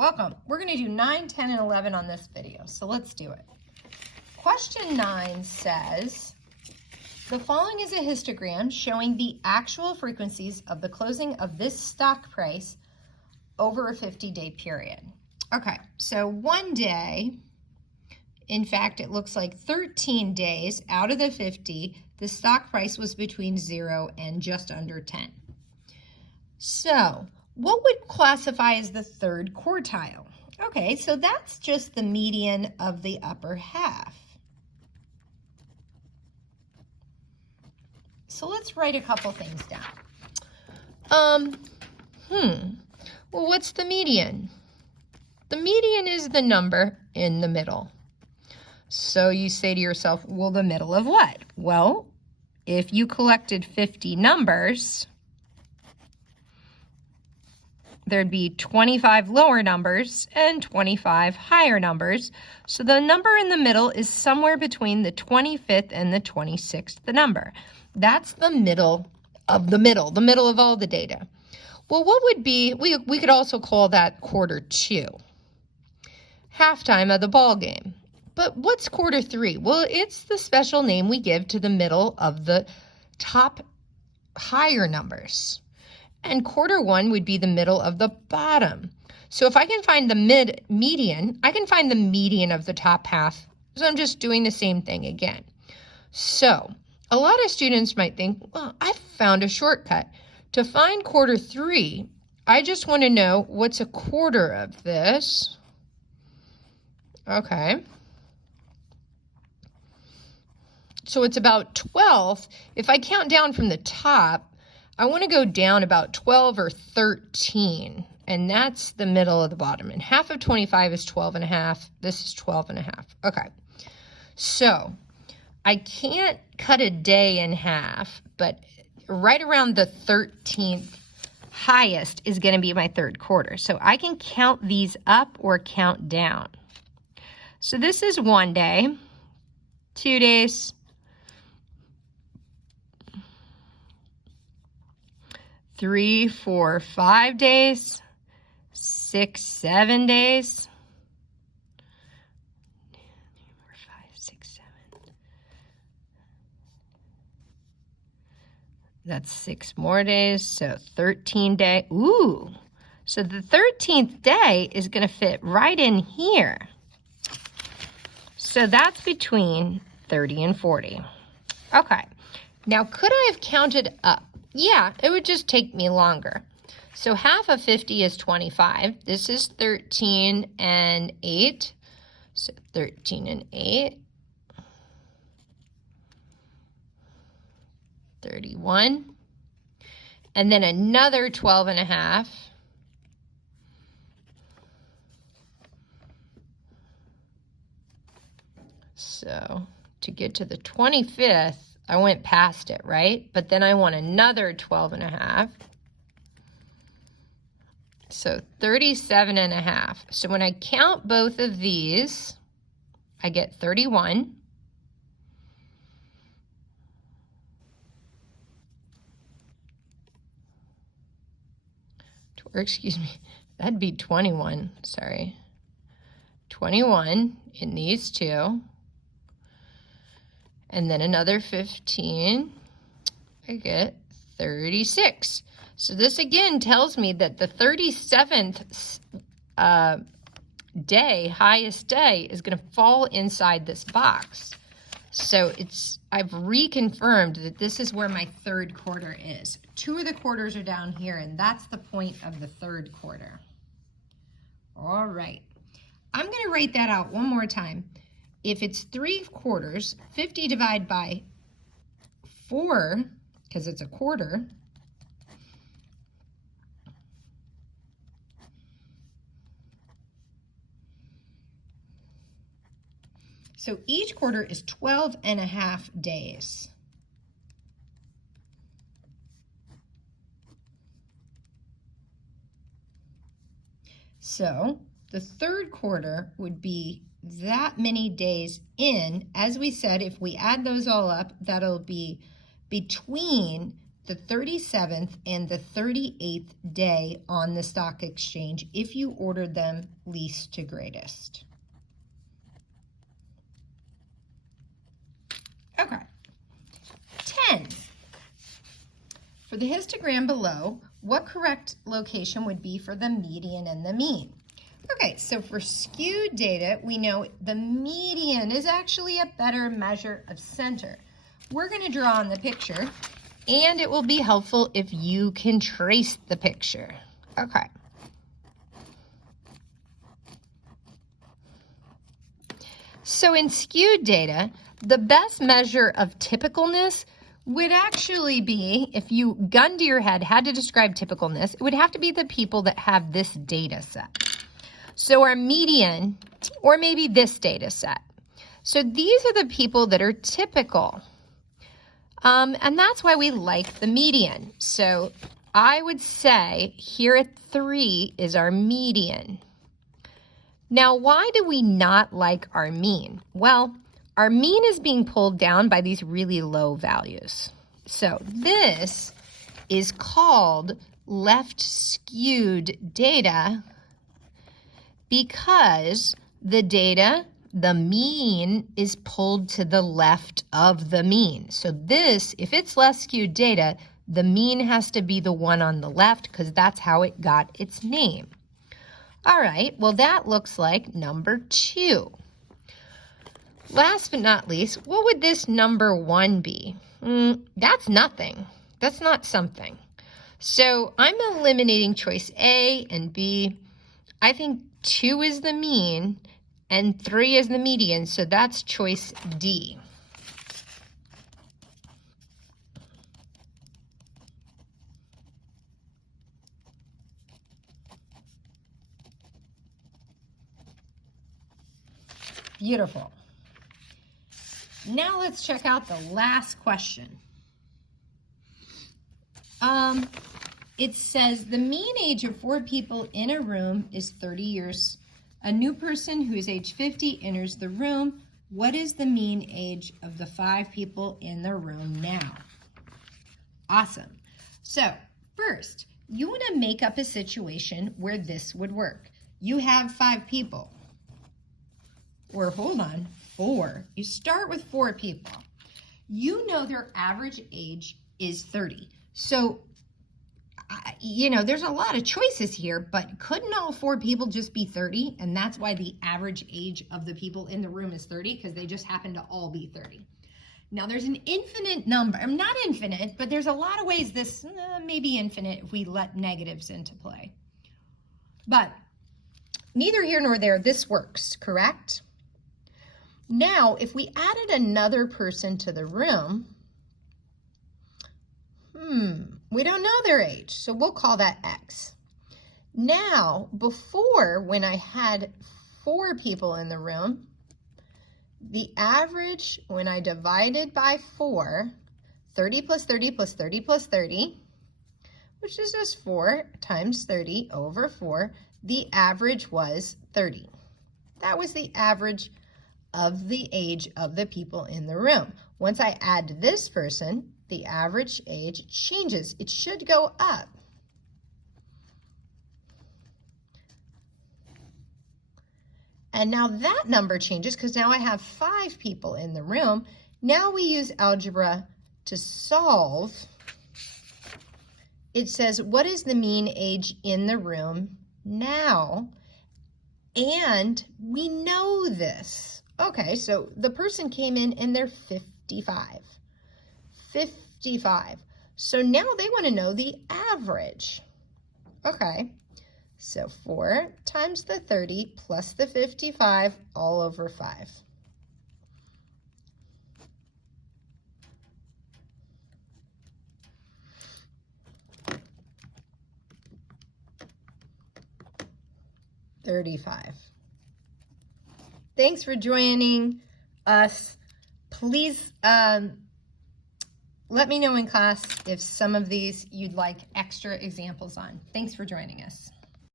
Welcome. We're going to do 9, 10, and 11 on this video, so let's do it. Question 9 says, the following is a histogram showing the actual frequencies of the closing of this stock price over a 50-day period. Okay, so one day, in fact, it looks like 13 days out of the 50, the stock price was between 0 and just under 10. So, what would classify as the third quartile? Okay, so that's just the median of the upper half. So let's write a couple things down. Well, what's the median? The median is the number in the middle. So you say to yourself, well, the middle of what? Well, if you collected 50 numbers, there'd be 25 lower numbers and 25 higher numbers. So the number in the middle is somewhere between the 25th and the 26th number. That's the middle of the middle of all the data. Well, what would be, we could also call that quarter 2, halftime of the ball game. But what's quarter 3? Well, it's the special name we give to the middle of the top higher numbers. And quarter 1 would be the middle of the bottom. So if I can find the median, I can find the median of the top half. So I'm just doing the same thing again. So a lot of students might think, well, I've found a shortcut. To find quarter 3, I just want to know what's a quarter of this. Okay. So it's about 12. If I count down from the top, I want to go down about 12 or 13, and that's the middle of the bottom. And half of 25 is 12 and a half. This is 12 and a half. Okay, so I can't cut a day in half, but right around the 13th highest is going to be my third quarter. So I can count these up or count down. So this is 1 day, 2 days, 3, 4, 5 days, 6, 7 days, 4, 5, 6, 7. That's 6 more days, so 13 days. Ooh, so the 13th day is going to fit right in here. So that's between 30 and 40. Okay, now could I have counted up? Yeah, it would just take me longer. So half of 50 is 25. This is 13 and 8. So 13 and 8. 31. And then another 12 and a half. So to get to the 25th, I went past it, right? But then I want another 12 and a half. So 37 and a half. So when I count both of these, I get 31. Or excuse me, that'd be 21, sorry. 21 in these two. And then another 15, I get 36. So this again tells me that the 37th day, highest day, is going to fall inside this box. So I've reconfirmed that this is where my third quarter is. 2 of the quarters are down here, and that's the point of the third quarter. All right. I'm going to write that out one more time. If it's 3 quarters, 50 divided by 4, because it's a quarter, so each quarter is 12 and a half days. So the third quarter would be that many days in. As we said, if we add those all up, that'll be between the 37th and the 38th day on the stock exchange if you ordered them least to greatest. Okay. 10. For the histogram below, what correct location would be for the median and the mean? Okay, so for skewed data, we know the median is actually a better measure of center. We're going to draw on the picture, and it will be helpful if you can trace the picture. Okay. So in skewed data, the best measure of typicalness would actually be, if you, gun to your head, had to describe typicalness, it would have to be the people that have this data set. So our median, or maybe this data set. So these are the people that are typical. And that's why we like the median. So I would say here at 3 is our median. Now, why do we not like our mean? Well, our mean is being pulled down by these really low values. So this is called left skewed data because the data, the mean, is pulled to the left of the mean. So this, if it's left skewed data, the mean has to be the one on the left because that's how it got its name. All right, well, that looks like number 2. Last but not least, what would this number 1 be? That's nothing. That's not something. So I'm eliminating choice A and B. I think 2 is the mean and 3 is the median, so that's choice D. Beautiful. Now let's check out the last question. It says the mean age of 4 people in a room is 30 years. A new person who is age 50 enters the room. What is the mean age of the 5 people in the room now? Awesome. So first, you want to make up a situation where this would work. You have 5 people. Or hold on, 4. You start with 4 people. You know their average age is 30. So, you know, there's a lot of choices here, but couldn't all 4 people just be 30? And that's why the average age of the people in the room is 30, because they just happen to all be 30. Now, there's an infinite number. Not infinite, but there's a lot of ways this may be infinite if we let negatives into play. But neither here nor there, this works, correct? Now, if we added another person to the room, we don't know their age, so we'll call that X. Now, before, when I had 4 people in the room, the average, when I divided by 4, 30 plus 30 plus 30 plus 30, which is just 4 times 30 over 4, the average was 30. That was the average of the age of the people in the room. Once I add this person, the average age changes. It should go up. And now that number changes because now I have 5 people in the room. Now we use algebra to solve. It says, what is the mean age in the room now? And we know this. Okay, so the person came in and they're 55. 55. So now they want to know the average. Okay, so 4 times the 30 plus the 55 all over 5. $35. Thanks for joining us. Please let me know in class if some of these you'd like extra examples on. Thanks for joining us.